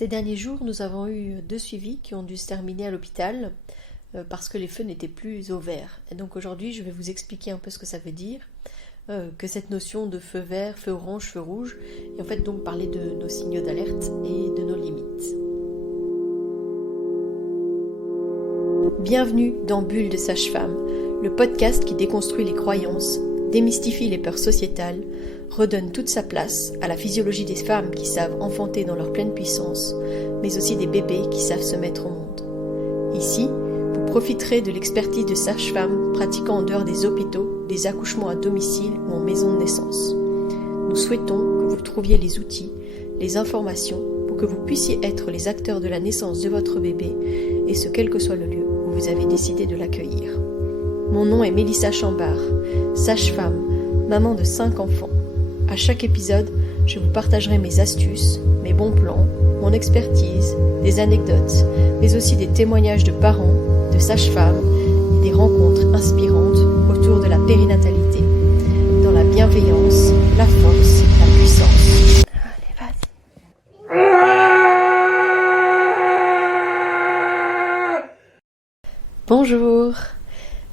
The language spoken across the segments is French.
Ces derniers jours, nous avons eu 2 suivis qui ont dû se terminer à l'hôpital parce que les feux n'étaient plus au vert. Et donc aujourd'hui, je vais vous expliquer un peu ce que ça veut dire, que cette notion de feu vert, feu orange, feu rouge, et en fait donc parler de nos signaux d'alerte et de nos limites. Bienvenue dans Bulle de Sage-Femme, le podcast qui déconstruit les croyances, démystifie les peurs sociétales, redonne toute sa place à la physiologie des femmes qui savent enfanter dans leur pleine puissance, mais aussi des bébés qui savent se mettre au monde. Ici, vous profiterez de l'expertise de sages-femmes pratiquant en dehors des hôpitaux, des accouchements à domicile ou en maison de naissance. Nous souhaitons que vous trouviez les outils, les informations pour que vous puissiez être les acteurs de la naissance de votre bébé, et ce quel que soit le lieu où vous avez décidé de l'accueillir. Mon nom est Mélissa Chambard, sage-femme, maman de 5 enfants. À chaque épisode, je vous partagerai mes astuces, mes bons plans, mon expertise, des anecdotes, mais aussi des témoignages de parents, de sages-femmes et des rencontres inspirantes autour de la périnatalité, dans la bienveillance, la force, la puissance. Allez, vas-y. Bonjour.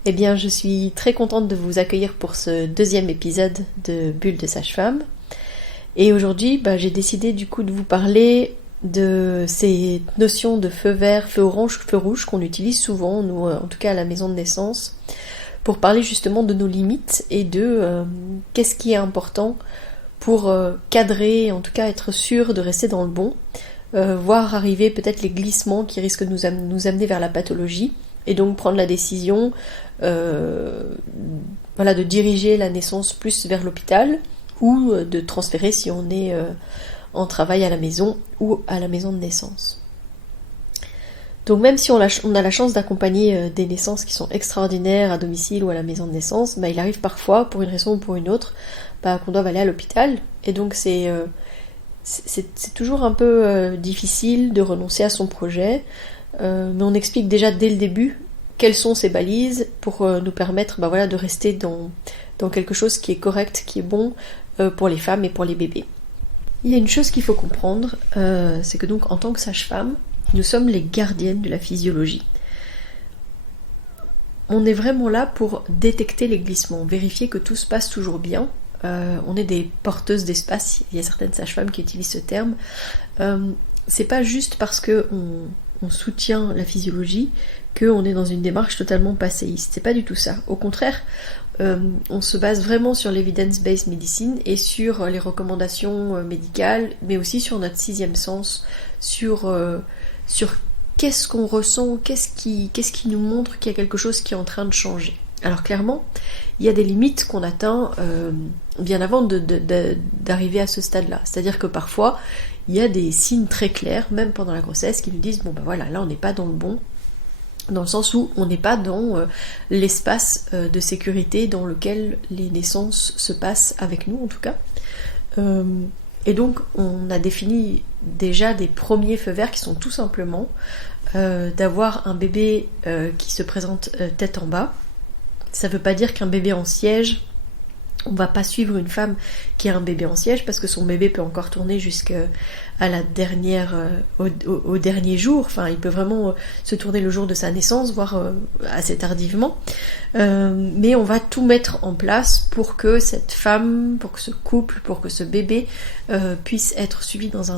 Eh bien, je suis très contente de vous accueillir pour ce 2e épisode de Bulle de Sage-Femme. Et aujourd'hui, j'ai décidé du coup de vous parler de ces notions de feu vert, feu orange, feu rouge qu'on utilise souvent, nous, en tout cas à la maison de naissance, pour parler justement de nos limites et de qu'est-ce qui est important pour cadrer, en tout cas être sûr de rester dans le bon, voir arriver peut-être les glissements qui risquent de nous amener vers la pathologie, et donc prendre la décision de diriger la naissance plus vers l'hôpital ou de transférer si on est en travail à la maison ou à la maison de naissance. Donc même si on a la chance d'accompagner des naissances qui sont extraordinaires à domicile ou à la maison de naissance, il arrive parfois, pour une raison ou pour une autre, qu'on doive aller à l'hôpital. Et donc c'est toujours un peu difficile de renoncer à son projet, mais on explique déjà dès le début quelles sont ces balises pour nous permettre de rester dans quelque chose qui est correct, qui est bon pour les femmes et pour les bébés. Il y a une chose qu'il faut comprendre, c'est que donc en tant que sage-femme, nous sommes les gardiennes de la physiologie. On est vraiment là pour détecter les glissements, vérifier que tout se passe toujours bien. On est des porteuses d'espace, il y a certaines sages-femmes qui utilisent ce terme. C'est pas juste parce que on soutient la physiologie qu'on est dans une démarche totalement passéiste. C'est pas du tout ça. Au contraire, on se base vraiment sur l'evidence-based medicine et sur les recommandations médicales, mais aussi sur notre 6e sens, sur qu'est-ce qu'on ressent, qu'est-ce qui nous montre qu'il y a quelque chose qui est en train de changer. Alors clairement, il y a des limites qu'on atteint bien avant d'arriver à ce stade-là. C'est-à-dire que parfois, il y a des signes très clairs, même pendant la grossesse, qui nous disent là on n'est pas dans le bon, dans le sens où on n'est pas dans l'espace de sécurité dans lequel les naissances se passent avec nous en tout cas. Et donc on a défini déjà des premiers feux verts qui sont tout simplement d'avoir un bébé qui se présente tête en bas. Ça ne veut pas dire qu'un bébé en siège, on ne va pas suivre une femme qui a un bébé en siège parce que son bébé peut encore tourner jusqu'à la dernière, au dernier jour. Enfin, il peut vraiment se tourner le jour de sa naissance, voire assez tardivement. Mais on va tout mettre en place pour que cette femme, pour que ce couple, pour que ce bébé puisse être suivi dans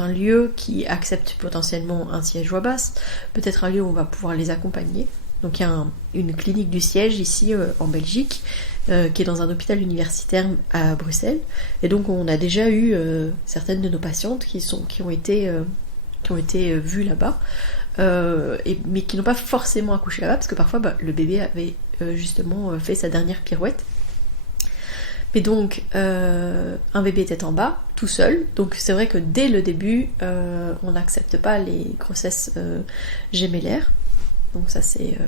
un lieu qui accepte potentiellement un siège voix basse, peut-être un lieu où on va pouvoir les accompagner. Donc il y a une clinique du siège ici en Belgique qui est dans un hôpital universitaire à Bruxelles. Et donc on a déjà eu certaines de nos patientes qui ont été vues là-bas, mais qui n'ont pas forcément accouché là-bas parce que parfois le bébé avait justement fait sa dernière pirouette. Mais donc un bébé tête en bas, tout seul. Donc c'est vrai que dès le début, on n'accepte pas les grossesses gémellaires. Donc ça c'est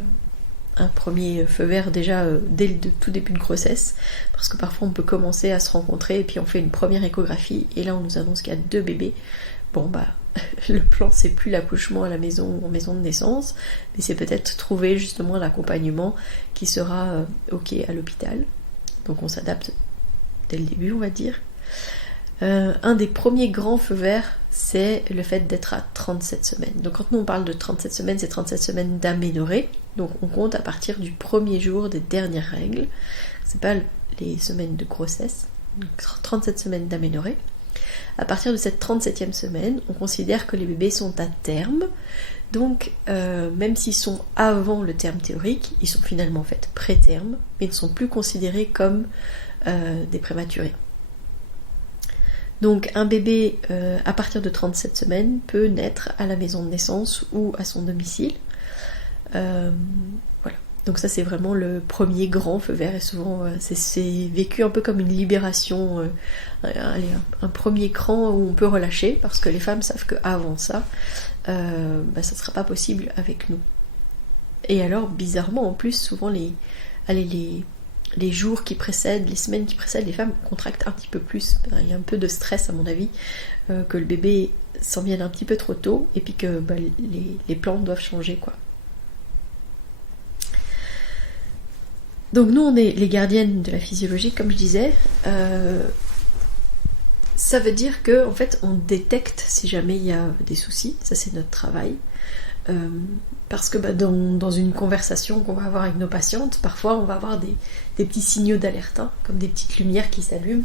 un premier feu vert déjà dès le tout début de grossesse, parce que parfois on peut commencer à se rencontrer et puis on fait une première échographie et là on nous annonce qu'il y a 2 bébés. Le plan c'est plus l'accouchement à la maison ou en maison de naissance, mais c'est peut-être trouver justement un accompagnement qui sera ok à l'hôpital. Donc on s'adapte dès le début on va dire. Un des premiers grands feux verts, c'est le fait d'être à 37 semaines. Donc quand nous on parle de 37 semaines, c'est 37 semaines d'aménorrhée. Donc on compte à partir du premier jour des dernières règles. C'est pas les semaines de grossesse. Donc 37 semaines d'aménorrhée. À partir de cette 37e semaine, on considère que les bébés sont à terme. Donc même s'ils sont avant le terme théorique, ils sont finalement en fait pré-terme, mais ils ne sont plus considérés comme des prématurés. Donc un bébé à partir de 37 semaines peut naître à la maison de naissance ou à son domicile. Voilà. Donc ça c'est vraiment le premier grand feu vert et souvent c'est vécu un peu comme une libération, un premier cran où on peut relâcher parce que les femmes savent qu'avant ça, ça ne sera pas possible avec nous. Et alors bizarrement en plus souvent les jours qui précèdent, les semaines qui précèdent, les femmes contractent un petit peu plus. Il y a un peu de stress à mon avis, que le bébé s'en vienne un petit peu trop tôt et puis que les plans doivent changer quoi. Donc nous on est les gardiennes de la physiologie comme je disais. Ça veut dire que en fait on détecte si jamais il y a des soucis, ça c'est notre travail. Parce que dans une conversation qu'on va avoir avec nos patientes, parfois on va avoir des petits signaux d'alerte, hein, comme des petites lumières qui s'allument,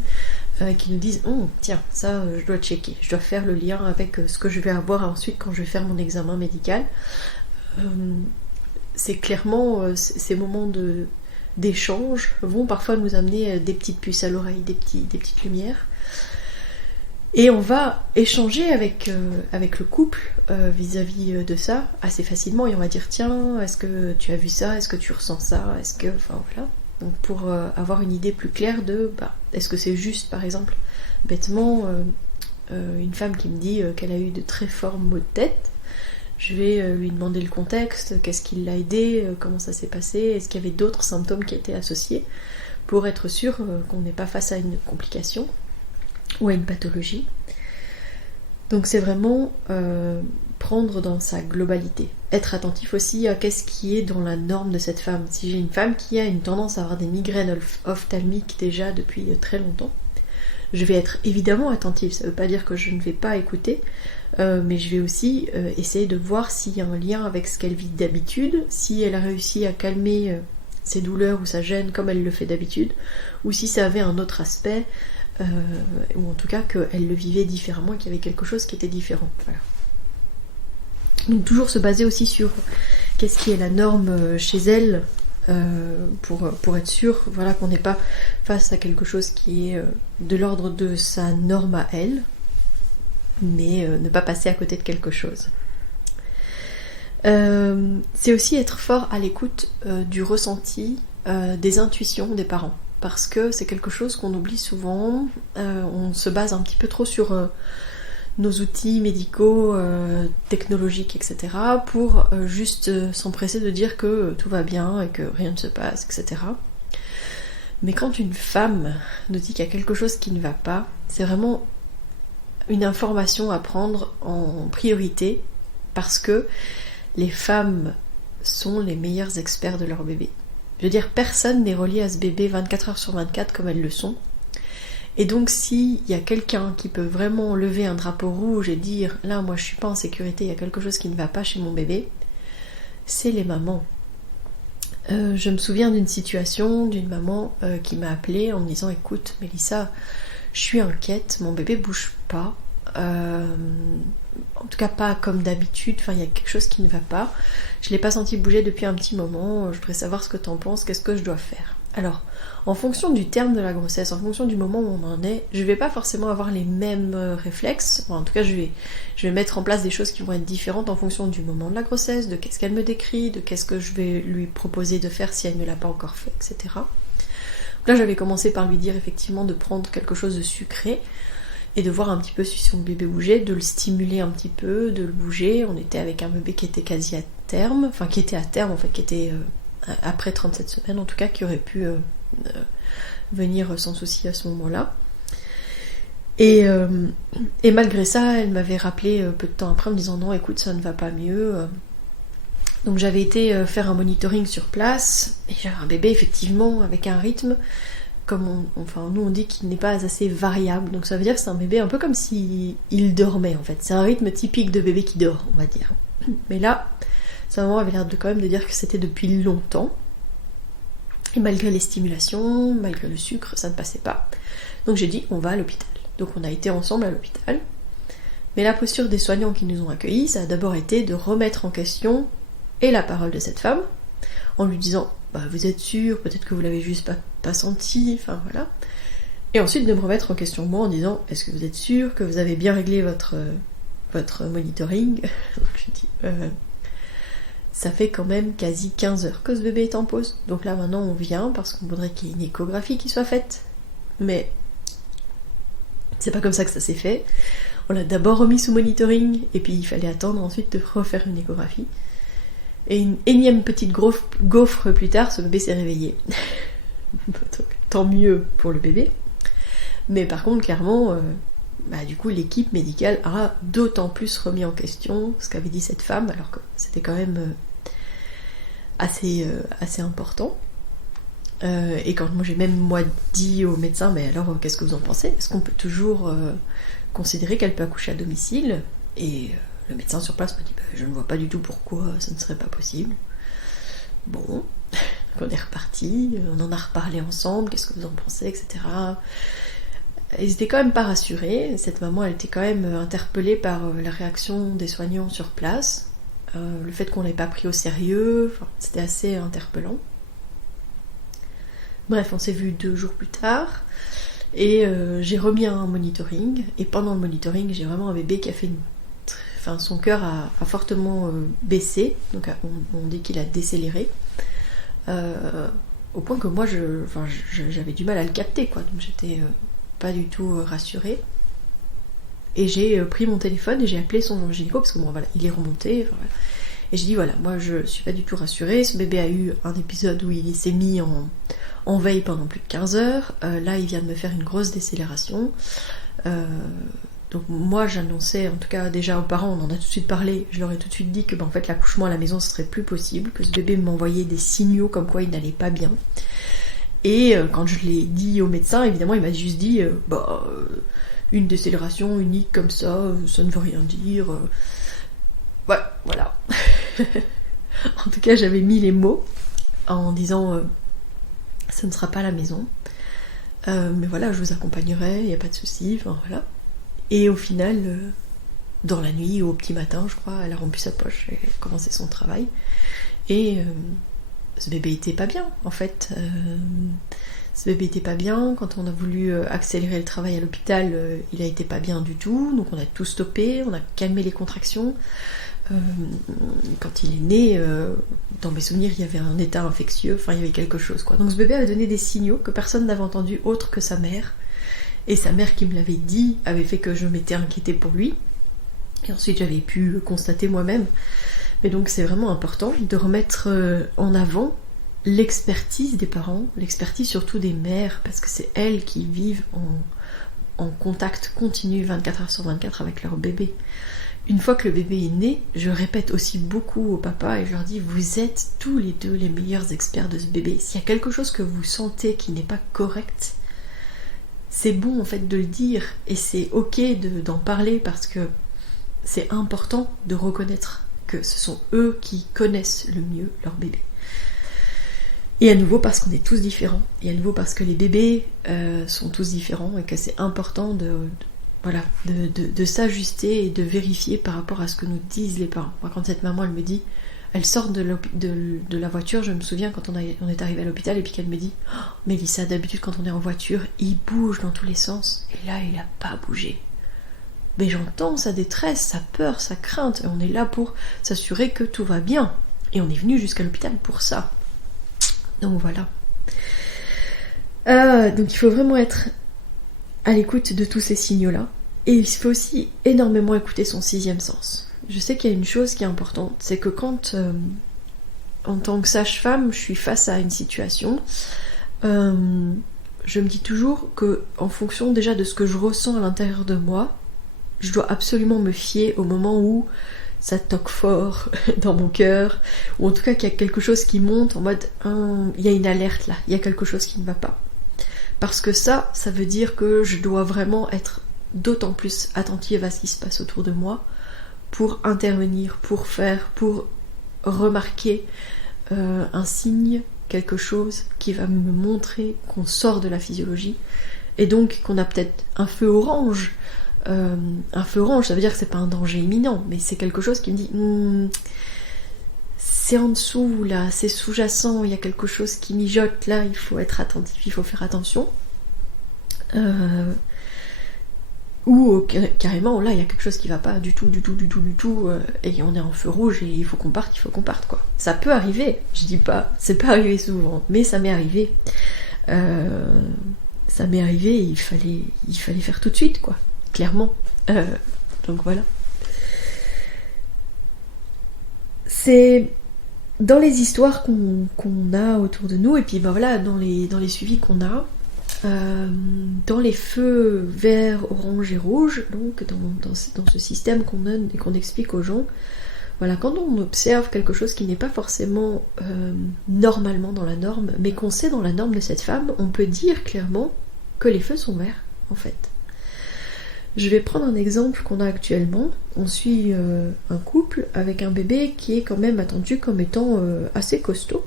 qui nous disent oh, tiens, ça je dois checker, je dois faire le lien avec ce que je vais avoir ensuite quand je vais faire mon examen médical. C'est clairement ces moments d'échange vont parfois nous amener des petites puces à l'oreille, des petites lumières. Et on va échanger avec le couple vis-à-vis de ça assez facilement et on va dire tiens, est-ce que tu as vu ça, est-ce que tu ressens ça, est-ce que... Enfin voilà. Donc pour avoir une idée plus claire de est-ce que c'est juste par exemple bêtement une femme qui me dit qu'elle a eu de très forts maux de tête, je vais lui demander le contexte, qu'est-ce qui l'a aidé, comment ça s'est passé, est-ce qu'il y avait d'autres symptômes qui étaient associés pour être sûr qu'on n'est pas face à une complication ou à une pathologie. Donc c'est vraiment prendre dans sa globalité. Être attentif aussi à qu'est-ce qui est dans la norme de cette femme. Si j'ai une femme qui a une tendance à avoir des migraines ophtalmiques déjà depuis très longtemps, je vais être évidemment attentive. Ça ne veut pas dire que je ne vais pas écouter, mais je vais aussi essayer de voir s'il y a un lien avec ce qu'elle vit d'habitude, si elle a réussi à calmer ses douleurs ou sa gêne comme elle le fait d'habitude, ou si ça avait un autre aspect, ou en tout cas qu'elle le vivait différemment et qu'il y avait quelque chose qui était différent. Voilà. Donc toujours se baser aussi sur qu'est-ce qui est la norme chez elle pour être sûr voilà, qu'on n'est pas face à quelque chose qui est de l'ordre de sa norme à elle, mais ne pas passer à côté de quelque chose. C'est aussi être fort à l'écoute du ressenti, des intuitions des parents. Parce que c'est quelque chose qu'on oublie souvent, on se base un petit peu trop sur nos outils médicaux, technologiques, etc. pour juste s'empresser de dire que tout va bien et que rien ne se passe, etc. Mais quand une femme nous dit qu'il y a quelque chose qui ne va pas, c'est vraiment une information à prendre en priorité parce que les femmes sont les meilleurs experts de leur bébé. Je veux dire, personne n'est relié à ce bébé 24 heures sur 24 comme elles le sont. Et donc s'il y a quelqu'un qui peut vraiment lever un drapeau rouge et dire « Là, moi je suis pas en sécurité, il y a quelque chose qui ne va pas chez mon bébé », c'est les mamans. Je me souviens d'une situation d'une maman qui m'a appelée en me disant « Écoute, Mélissa, je suis inquiète, mon bébé bouge pas. En tout cas pas comme d'habitude, enfin il y a quelque chose qui ne va pas. Je l'ai pas senti bouger depuis un petit moment, je voudrais savoir ce que t'en penses, qu'est-ce que je dois faire ?» Alors, en fonction du terme de la grossesse, en fonction du moment où on en est, je vais pas forcément avoir les mêmes réflexes, enfin, en tout cas je vais mettre en place des choses qui vont être différentes en fonction du moment de la grossesse, de qu'est-ce qu'elle me décrit, de qu'est-ce que je vais lui proposer de faire si elle ne l'a pas encore fait, etc. Donc là j'avais commencé par lui dire effectivement de prendre quelque chose de sucré, et de voir un petit peu si son bébé bougeait, de le stimuler un petit peu, de le bouger. On était avec un bébé qui était quasi à terme, enfin qui était à terme en fait, qui était après 37 semaines en tout cas, qui aurait pu venir sans souci à ce moment-là. Et malgré ça, elle m'avait rappelé peu de temps après en me disant non écoute ça ne va pas mieux. Donc j'avais été faire un monitoring sur place, et j'avais un bébé effectivement avec un rythme enfin nous on dit qu'il n'est pas assez variable, donc ça veut dire que c'est un bébé un peu comme si il dormait en fait. C'est un rythme typique de bébé qui dort, on va dire. Mais là, sa maman avait l'air quand même de dire que c'était depuis longtemps. Et malgré les stimulations, malgré le sucre, ça ne passait pas. Donc j'ai dit, on va à l'hôpital. Donc on a été ensemble à l'hôpital. Mais la posture des soignants qui nous ont accueillis, ça a d'abord été de remettre en question et la parole de cette femme, en lui disant, vous êtes sûre, peut-être que vous l'avez juste pas senti, enfin voilà. Et ensuite de me remettre en question moi en disant, est-ce que vous êtes sûre que vous avez bien réglé votre monitoring? Donc je dis, ça fait quand même quasi 15 heures que ce bébé est en pause. Donc là maintenant on vient parce qu'on voudrait qu'il y ait une échographie qui soit faite. Mais c'est pas comme ça que ça s'est fait. On l'a d'abord remis sous monitoring et puis il fallait attendre ensuite de refaire une échographie. Et une énième petite gaufre plus tard, ce bébé s'est réveillé. Donc, tant mieux pour le bébé. Mais par contre clairement, du coup l'équipe médicale a d'autant plus remis en question ce qu'avait dit cette femme, alors que c'était quand même assez important. Et quand moi j'ai même dit au médecin, mais alors qu'est-ce que vous en pensez? Est-ce qu'on peut toujours considérer qu'elle peut accoucher à domicile? Et le médecin sur place m'a dit, je ne vois pas du tout pourquoi ça ne serait pas possible. Bon, donc on est reparti, on en a reparlé ensemble, qu'est-ce que vous en pensez, etc. Ils étaient quand même pas rassurés. Cette maman, elle était quand même interpellée par la réaction des soignants sur place, le fait qu'on l'ait pas pris au sérieux, c'était assez interpellant. Bref, on s'est vu 2 jours plus tard, et j'ai remis un monitoring, et pendant le monitoring, j'ai vraiment un bébé qui a fait son cœur a fortement baissé, donc on dit qu'il a décéléré, au point que moi, j'avais du mal à le capter, quoi, donc j'étais pas du tout rassurée. Et j'ai pris mon téléphone et j'ai appelé son gynéco, parce que bon, voilà, il est remonté, voilà. Et j'ai dit, voilà, moi je suis pas du tout rassurée, ce bébé a eu un épisode où il s'est mis en veille pendant plus de 15 heures, là il vient de me faire une grosse décélération, donc moi j'annonçais, en tout cas déjà aux parents, on en a tout de suite parlé, je leur ai tout de suite dit que en fait l'accouchement à la maison ce serait plus possible, que ce bébé m'envoyait des signaux comme quoi il n'allait pas bien. Et quand je l'ai dit au médecin, évidemment il m'a juste dit, une décélération unique comme ça ne veut rien dire, ouais, voilà. En tout cas j'avais mis les mots en disant ça ne sera pas à la maison, mais voilà, je vous accompagnerai, il n'y a pas de souci, enfin voilà. Et au final, dans la nuit ou au petit matin, je crois, elle a rompu sa poche et commencé son travail. Et ce bébé était pas bien, en fait. Ce bébé était pas bien. Quand on a voulu accélérer le travail à l'hôpital, il a été pas bien du tout. Donc on a tout stoppé, on a calmé les contractions. Quand il est né, dans mes souvenirs, il y avait un état infectieux, enfin il y avait quelque chose, quoi. Donc ce bébé avait donné des signaux que personne n'avait entendus autre que sa mère. Et sa mère qui me l'avait dit avait fait que je m'étais inquiétée pour lui. Et ensuite j'avais pu constater moi-même. Mais donc c'est vraiment important de remettre en avant l'expertise des parents, l'expertise surtout des mères, parce que c'est elles qui vivent en contact continu 24 heures sur 24 avec leur bébé. Une fois que le bébé est né, je répète aussi beaucoup au papa et je leur dis, vous êtes tous les deux les meilleurs experts de ce bébé. S'il y a quelque chose que vous sentez qui n'est pas correct, c'est bon en fait de le dire et c'est ok d'en parler, parce que c'est important de reconnaître que ce sont eux qui connaissent le mieux leur bébé. Et à nouveau parce qu'on est tous différents, et à nouveau parce que les bébés sont tous différents et que c'est important de s'ajuster et de vérifier par rapport à ce que nous disent les parents. Moi, quand cette maman elle me dit, elle sort de la voiture, je me souviens quand on est arrivé à l'hôpital et puis qu'elle me dit, oh, Mélissa, d'habitude quand on est en voiture, il bouge dans tous les sens, et là il a pas bougé. Mais j'entends sa détresse, sa peur, sa crainte, et on est là pour s'assurer que tout va bien. Et on est venu jusqu'à l'hôpital pour ça. Donc voilà. Donc il faut vraiment être à l'écoute de tous ces signaux-là. Et il faut aussi énormément écouter son 6e sens. Je sais qu'il y a une chose qui est importante, c'est que quand, en tant que sage-femme, je suis face à une situation, je me dis toujours que, en fonction déjà de ce que je ressens à l'intérieur de moi, je dois absolument me fier au moment où ça toque fort dans mon cœur, ou en tout cas qu'il y a quelque chose qui monte en mode il y a une alerte là, il y a quelque chose qui ne va pas. Parce que ça veut dire que je dois vraiment être d'autant plus attentive à ce qui se passe autour de moi pour intervenir, pour remarquer un signe, quelque chose qui va me montrer qu'on sort de la physiologie et donc qu'on a peut-être un feu orange. Un feu orange, ça veut dire que c'est pas un danger imminent, mais c'est quelque chose qui me dit c'est en dessous là, c'est sous-jacent, il y a quelque chose qui mijote là, il faut être attentif, il faut faire attention. Ou carrément là il y a quelque chose qui va pas du tout, et on est en feu rouge et il faut qu'on parte quoi. Ça peut arriver, je dis pas, c'est pas arrivé souvent, mais ça m'est arrivé. Ça m'est arrivé et il fallait faire tout de suite quoi, clairement. Donc voilà. C'est dans les histoires qu'on a autour de nous, et puis ben voilà, dans les suivis qu'on a, dans les feux vert, orange et rouge, donc dans ce système qu'on donne et qu'on explique aux gens, voilà, quand on observe quelque chose qui n'est pas forcément normalement dans la norme, mais qu'on sait dans la norme de cette femme, on peut dire clairement que les feux sont verts, en fait. Je vais prendre un exemple qu'on a actuellement. On suit un couple avec un bébé qui est quand même attendu comme étant assez costaud.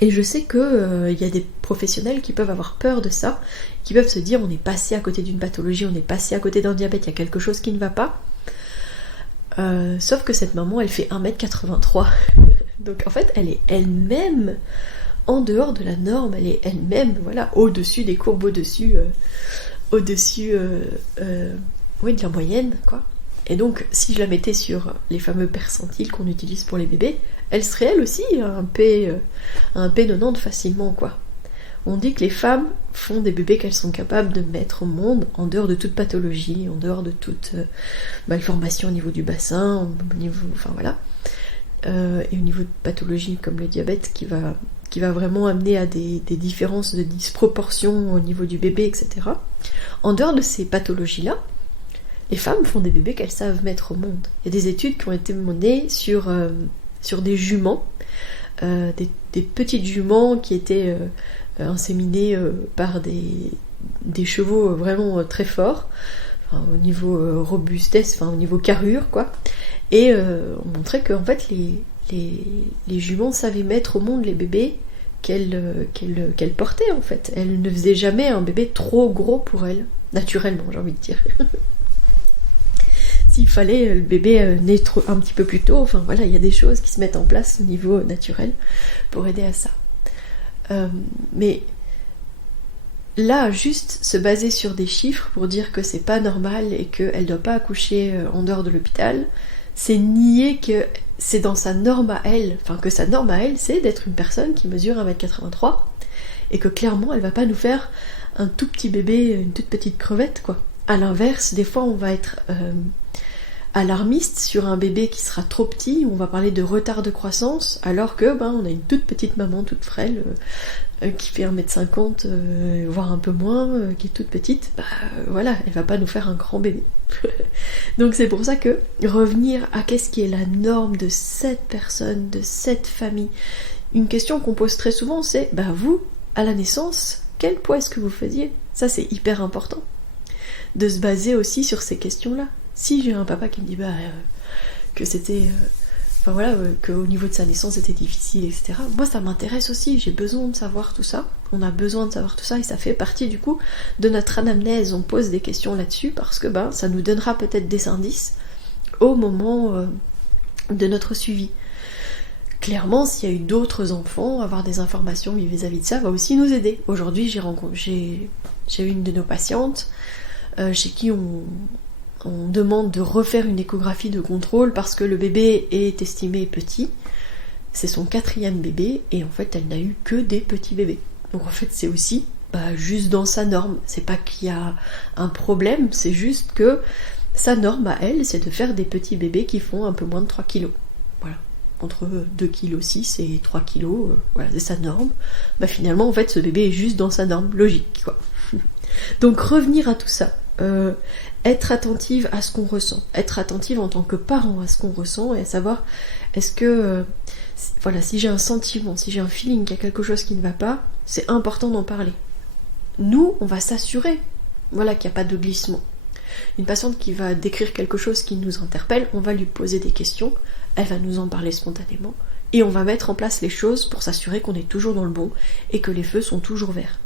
Et je sais qu'il y a des professionnels qui peuvent avoir peur de ça, qui peuvent se dire on est passé à côté d'une pathologie, on est passé à côté d'un diabète, il y a quelque chose qui ne va pas. Sauf que cette maman, elle fait 1m83. Donc en fait, elle est elle-même en dehors de la norme, elle est elle-même voilà, au-dessus des courbes, au-dessus de la moyenne, quoi. Et donc, si je la mettais sur les fameux percentiles qu'on utilise pour les bébés, elle serait elle aussi un P90 facilement, quoi. On dit que les femmes font des bébés qu'elles sont capables de mettre au monde en dehors de toute pathologie, en dehors de toute malformation au niveau du bassin, au niveau, enfin voilà, et au niveau de pathologie comme le diabète qui va vraiment amener à des différences de disproportion au niveau du bébé, etc. En dehors de ces pathologies-là, les femmes font des bébés qu'elles savent mettre au monde. Il y a des études qui ont été menées sur des juments, des petites juments qui étaient inséminées par des chevaux vraiment très forts, enfin, au niveau robustesse, enfin, au niveau carrure, quoi. Et on montrait qu'en fait, les juments savaient mettre au monde les bébés qu'elles portaient, en fait. Elles ne faisaient jamais un bébé trop gros pour elles, naturellement, j'ai envie de dire. S'il fallait le bébé naître un petit peu plus tôt, enfin voilà, il y a des choses qui se mettent en place au niveau naturel pour aider à ça. Mais là, juste se baser sur des chiffres pour dire que c'est pas normal et qu'elle doit pas accoucher en dehors de l'hôpital, c'est nier que c'est dans sa norme à elle, enfin que sa norme à elle, c'est d'être une personne qui mesure 1m83 et que clairement elle va pas nous faire un tout petit bébé, une toute petite crevette, quoi. À l'inverse, des fois on va être alarmiste sur un bébé qui sera trop petit, on va parler de retard de croissance, alors que on a une toute petite maman toute frêle qui fait 1m50, voire un peu moins, qui est toute petite, voilà, elle va pas nous faire un grand bébé. Donc c'est pour ça que revenir à qu'est-ce qui est la norme de cette personne, de cette famille, une question qu'on pose très souvent c'est, vous, à la naissance, quel poids est-ce que vous faisiez? Ça c'est hyper important, de se baser aussi sur ces questions-là. Si j'ai un papa qui me dit que c'était... Enfin voilà, qu'au niveau de sa naissance c'était difficile, etc. Moi ça m'intéresse aussi, j'ai besoin de savoir tout ça. On a besoin de savoir tout ça et ça fait partie du coup de notre anamnèse. On pose des questions là-dessus parce que ça nous donnera peut-être des indices au moment de notre suivi. Clairement, s'il y a eu d'autres enfants, avoir des informations vis-à-vis de ça va aussi nous aider. Aujourd'hui j'ai eu une de nos patientes chez qui on demande de refaire une échographie de contrôle parce que le bébé est estimé petit. C'est son 4e bébé et en fait elle n'a eu que des petits bébés. Donc en fait c'est aussi juste dans sa norme. C'est pas qu'il y a un problème, c'est juste que sa norme à elle c'est de faire des petits bébés qui font un peu moins de 3 kilos. Voilà. Entre 2,6 kg et 3 kg, voilà, c'est sa norme. Finalement en fait ce bébé est juste dans sa norme, logique quoi. Donc revenir à tout ça. Être attentive à ce qu'on ressent, être attentive en tant que parent à ce qu'on ressent et à savoir est-ce que voilà, si j'ai un sentiment, si j'ai un feeling qu'il y a quelque chose qui ne va pas, c'est important d'en parler. nous, on va s'assurer, voilà, qu'il n'y a pas de glissement. Une patiente qui va décrire quelque chose qui nous interpelle, on va lui poser des questions, elle va nous en parler spontanément, et on va mettre en place les choses pour s'assurer qu'on est toujours dans le bon et que les feux sont toujours verts.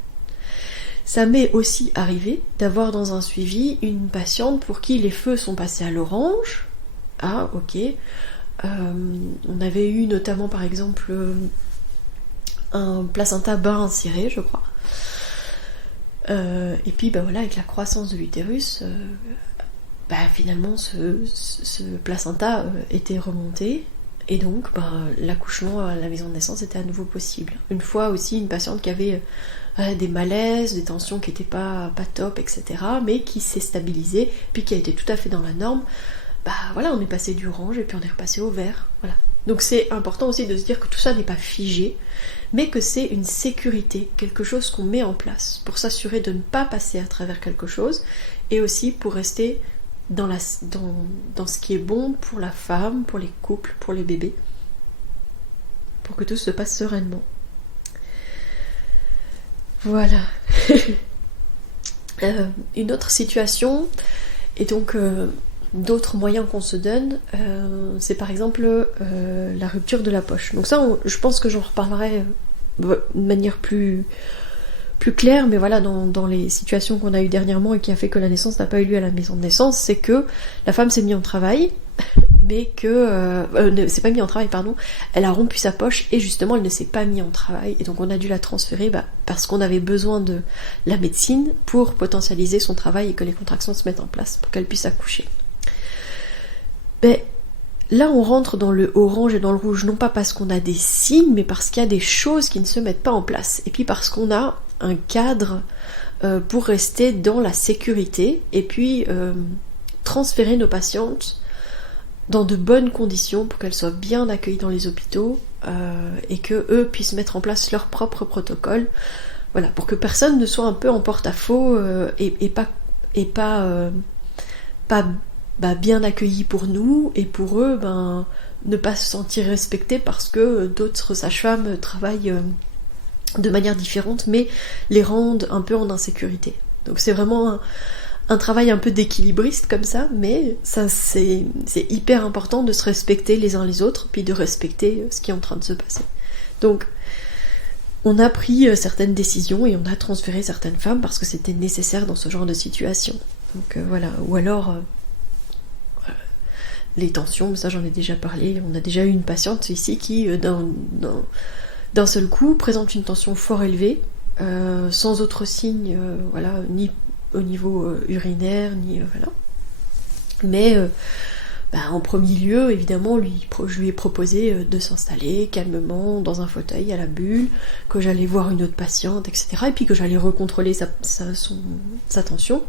Ça m'est aussi arrivé d'avoir dans un suivi une patiente pour qui les feux sont passés à l'orange. Ah, ok. On avait eu notamment par exemple un placenta bas inséré, je crois. Et puis voilà, avec la croissance de l'utérus, finalement ce placenta était remonté. Et donc l'accouchement à la maison de naissance était à nouveau possible. Une fois aussi une patiente qui avait des malaises, des tensions qui n'étaient pas top, etc. mais qui s'est stabilisée, puis qui a été tout à fait dans la norme. Voilà, on est passé du orange et puis on est repassé au vert. Voilà. Donc c'est important aussi de se dire que tout ça n'est pas figé, mais que c'est une sécurité, quelque chose qu'on met en place pour s'assurer de ne pas passer à travers quelque chose, et aussi pour rester dans ce qui est bon pour la femme, pour les couples, pour les bébés, pour que tout se passe sereinement. Voilà. Une autre situation, et donc d'autres moyens qu'on se donne, c'est par exemple la rupture de la poche. Donc ça, je pense que j'en reparlerai de manière plus claire, mais voilà, dans les situations qu'on a eues dernièrement et qui a fait que la naissance n'a pas eu lieu à la maison de naissance, c'est que la femme s'est mise en travail, mais que ne s'est pas mise en travail, pardon, elle a rompu sa poche et justement elle ne s'est pas mise en travail, et donc on a dû la transférer parce qu'on avait besoin de la médecine pour potentialiser son travail et que les contractions se mettent en place pour qu'elle puisse accoucher. Là on rentre dans le orange et dans le rouge, non pas parce qu'on a des signes, mais parce qu'il y a des choses qui ne se mettent pas en place, et puis parce qu'on a un cadre pour rester dans la sécurité, et puis transférer nos patientes dans de bonnes conditions pour qu'elles soient bien accueillies dans les hôpitaux, et que eux puissent mettre en place leur propre protocole, voilà, pour que personne ne soit un peu en porte-à-faux et pas bien accueilli pour nous, et pour eux ne pas se sentir respectés parce que d'autres sages-femmes travaillent de manière différente, mais les rendent un peu en insécurité. Donc c'est vraiment un travail un peu d'équilibriste comme ça, mais ça c'est hyper important de se respecter les uns les autres, puis de respecter ce qui est en train de se passer. Donc on a pris certaines décisions et on a transféré certaines femmes parce que c'était nécessaire dans ce genre de situation. Donc voilà, ou alors les tensions, ça j'en ai déjà parlé, on a déjà eu une patiente ici qui d'un seul coup présente une tension fort élevée, sans autre signe, voilà, ni au niveau urinaire, ni voilà. Mais en premier lieu, évidemment, je lui ai proposé de s'installer calmement dans un fauteuil à la bulle, que j'allais voir une autre patiente, etc. Et puis que j'allais recontrôler sa tension.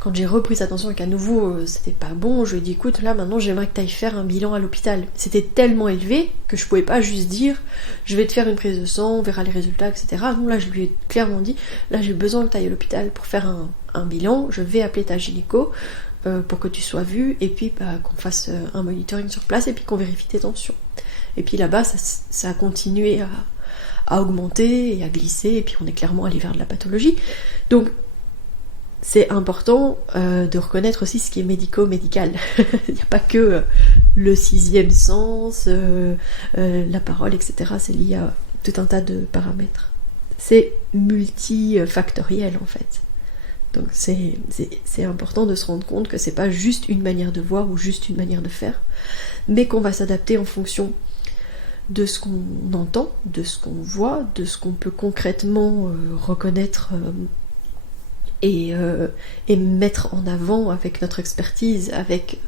Quand j'ai repris sa tension et qu'à nouveau c'était pas bon, je lui ai dit écoute, là maintenant j'aimerais que tu ailles faire un bilan à l'hôpital. C'était tellement élevé que je pouvais pas juste dire je vais te faire une prise de sang, on verra les résultats, etc. Non, là je lui ai clairement dit là j'ai besoin que tu ailles à l'hôpital pour faire un bilan, je vais appeler ta gynéco pour que tu sois vue, et puis qu'on fasse un monitoring sur place et puis qu'on vérifie tes tensions. Et puis là-bas ça a continué à augmenter et à glisser, et puis on est clairement allé vers de la pathologie. Donc c'est important de reconnaître aussi ce qui est médico-médical. Il n'y a pas que le sixième sens, la parole, etc. C'est lié à tout un tas de paramètres. C'est multifactoriel en fait. Donc c'est important de se rendre compte que c'est pas juste une manière de voir ou juste une manière de faire, mais qu'on va s'adapter en fonction de ce qu'on entend, de ce qu'on voit, de ce qu'on peut concrètement reconnaître et mettre en avant avec notre expertise, avec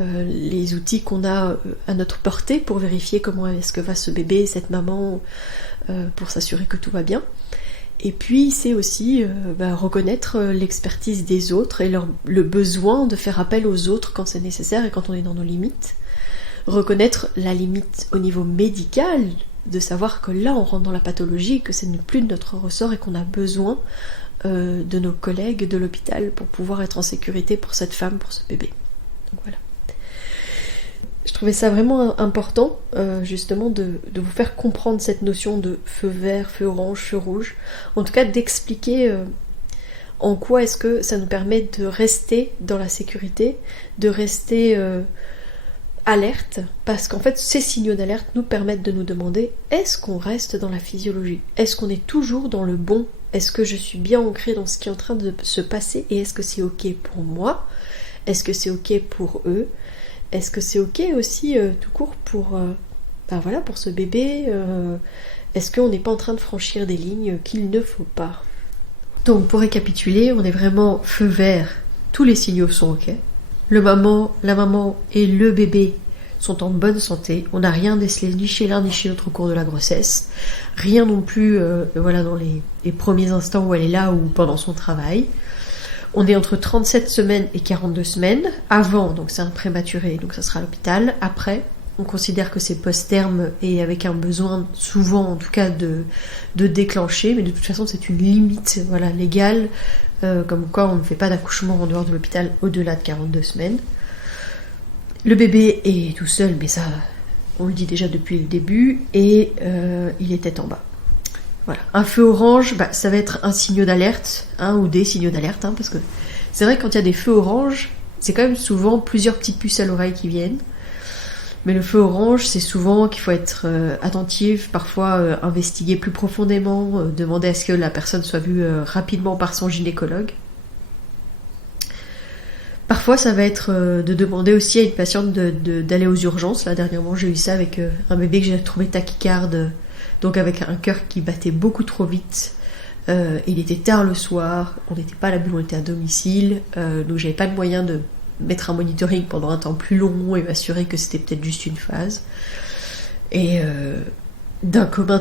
les outils qu'on a à notre portée pour vérifier comment est-ce que va ce bébé, cette maman, pour s'assurer que tout va bien. Et puis c'est aussi reconnaître l'expertise des autres et le besoin de faire appel aux autres quand c'est nécessaire et quand on est dans nos limites. Reconnaître la limite au niveau médical, de savoir que là on rentre dans la pathologie, que ce n'est plus de notre ressort et qu'on a besoin de nos collègues de l'hôpital pour pouvoir être en sécurité pour cette femme, pour ce bébé. Donc voilà. Je trouvais ça vraiment important justement de vous faire comprendre cette notion de feu vert, feu orange, feu rouge, en tout cas d'expliquer en quoi est-ce que ça nous permet de rester dans la sécurité, de rester alerte, parce qu'en fait ces signaux d'alerte nous permettent de nous demander est-ce qu'on reste dans la physiologie, est-ce qu'on est toujours dans le bon, est-ce que je suis bien ancrée dans ce qui est en train de se passer et est-ce que c'est ok pour moi, est-ce que c'est ok pour eux, est-ce que c'est ok aussi tout court pour pour ce bébé, est-ce qu'on n'est pas en train de franchir des lignes qu'il ne faut pas. Donc pour récapituler, on est vraiment feu vert, tous les signaux sont ok. La maman et le bébé sont en bonne santé. On n'a rien décelé ni chez l'un ni chez l'autre au cours de la grossesse. Rien non plus dans les premiers instants où elle est là ou pendant son travail. On est entre 37 semaines et 42 semaines. Avant, donc c'est un prématuré, donc ça sera à l'hôpital. Après, on considère que c'est post-terme et avec un besoin souvent en tout cas de déclencher. Mais de toute façon, c'est une limite légale. Comme quoi on ne fait pas d'accouchement en dehors de l'hôpital au-delà de 42 semaines. Le bébé est tout seul, mais ça, on le dit déjà depuis le début, et il était en bas. Voilà. Un feu orange, ça va être un signal d'alerte, ou des signaux d'alerte, parce que c'est vrai que quand il y a des feux orange, c'est quand même souvent plusieurs petites puces à l'oreille qui viennent. Mais le feu orange, c'est souvent qu'il faut être attentif, parfois investiguer plus profondément, demander à ce que la personne soit vue rapidement par son gynécologue. Parfois, ça va être de demander aussi à une patiente d'aller aux urgences. Là, dernièrement, j'ai eu ça avec un bébé que j'ai trouvé tachycarde, donc avec un cœur qui battait beaucoup trop vite. Il était tard le soir, on n'était pas à la bulle, on était à domicile, donc j'avais pas de moyen de mettre un monitoring pendant un temps plus long et m'assurer que c'était peut-être juste une phase. Et d'un commun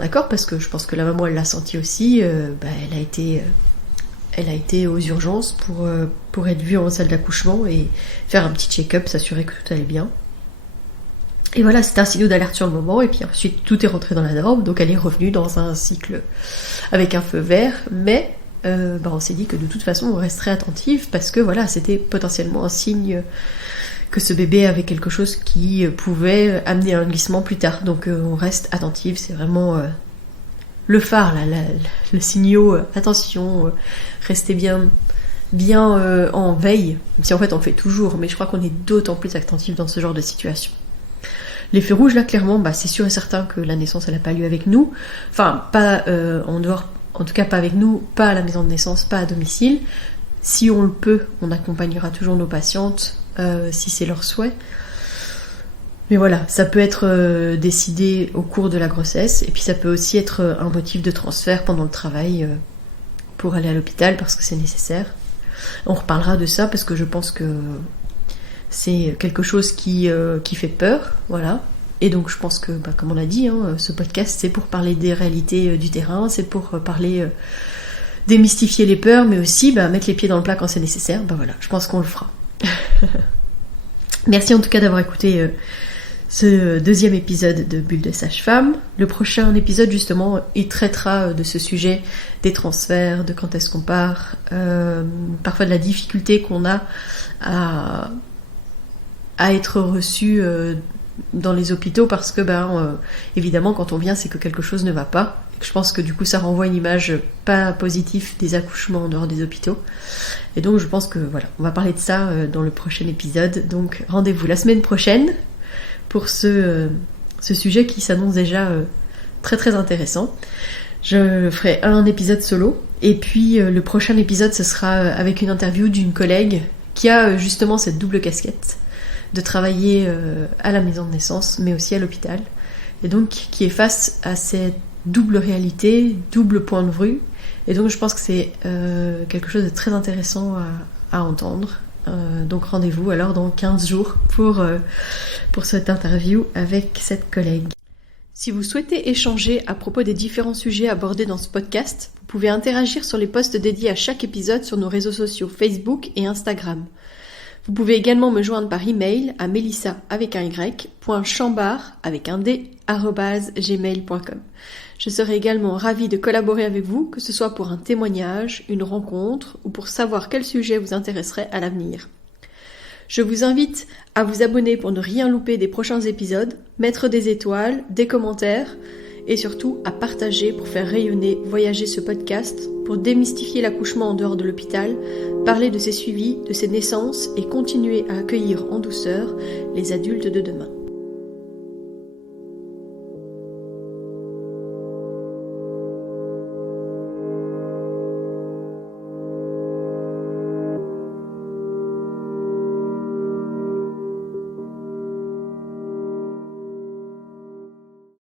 accord, parce que je pense que la maman elle l'a senti aussi, elle a été aux urgences pour être vue en salle d'accouchement et faire un petit check-up, s'assurer que tout allait bien. Et voilà, c'était un signal d'alerte sur le moment, et puis ensuite tout est rentré dans la norme, donc elle est revenue dans un cycle avec un feu vert, mais on s'est dit que de toute façon on resterait attentif parce que c'était potentiellement un signe que ce bébé avait quelque chose qui pouvait amener un glissement plus tard. Donc on reste attentif, c'est vraiment le phare, le signal, attention, restez bien en veille, même si en fait on le fait toujours, mais je crois qu'on est d'autant plus attentif dans ce genre de situation. Les feux rouges là clairement, c'est sûr et certain que la naissance elle n'a pas lieu avec nous, enfin pas en dehors. En tout cas pas avec nous, pas à la maison de naissance, pas à domicile. Si on le peut, on accompagnera toujours nos patientes si c'est leur souhait. Mais voilà, ça peut être décidé au cours de la grossesse, et puis ça peut aussi être un motif de transfert pendant le travail pour aller à l'hôpital parce que c'est nécessaire. On reparlera de ça parce que je pense que c'est quelque chose qui fait peur, voilà. Et donc je pense que, comme on l'a dit, ce podcast c'est pour parler des réalités du terrain, c'est pour parler, démystifier les peurs, mais aussi mettre les pieds dans le plat quand c'est nécessaire. Je pense qu'on le fera. Merci en tout cas d'avoir écouté ce deuxième épisode de Bulle de Sage-Femme. Le prochain épisode justement, il traitera de ce sujet des transferts, de quand est-ce qu'on part, parfois de la difficulté qu'on a à être reçu dans les hôpitaux parce que évidemment quand on vient c'est que quelque chose ne va pas. Je pense que du coup ça renvoie une image pas positive des accouchements en dehors des hôpitaux, et donc je pense que on va parler de ça dans le prochain épisode. Donc rendez-vous la semaine prochaine pour ce sujet qui s'annonce déjà très très intéressant. Je ferai un épisode solo, et puis le prochain épisode ce sera avec une interview d'une collègue qui a justement cette double casquette de travailler à la maison de naissance mais aussi à l'hôpital, et donc qui est face à cette double réalité, double point de vue, et donc je pense que c'est quelque chose de très intéressant à entendre. Donc rendez-vous alors dans 15 jours pour cette interview avec cette collègue. Si vous souhaitez échanger à propos des différents sujets abordés dans ce podcast, vous pouvez interagir sur les posts dédiés à chaque épisode sur nos réseaux sociaux Facebook et Instagram. Vous pouvez également me joindre par email à melissa.chambard@gmail.com. Je serai également ravie de collaborer avec vous, que ce soit pour un témoignage, une rencontre ou pour savoir quel sujet vous intéresserait à l'avenir. Je vous invite à vous abonner pour ne rien louper des prochains épisodes, mettre des étoiles, des commentaires et surtout à partager pour faire rayonner, voyager ce podcast, pour démystifier l'accouchement en dehors de l'hôpital, parler de ses suivis, de ses naissances et continuer à accueillir en douceur les adultes de demain.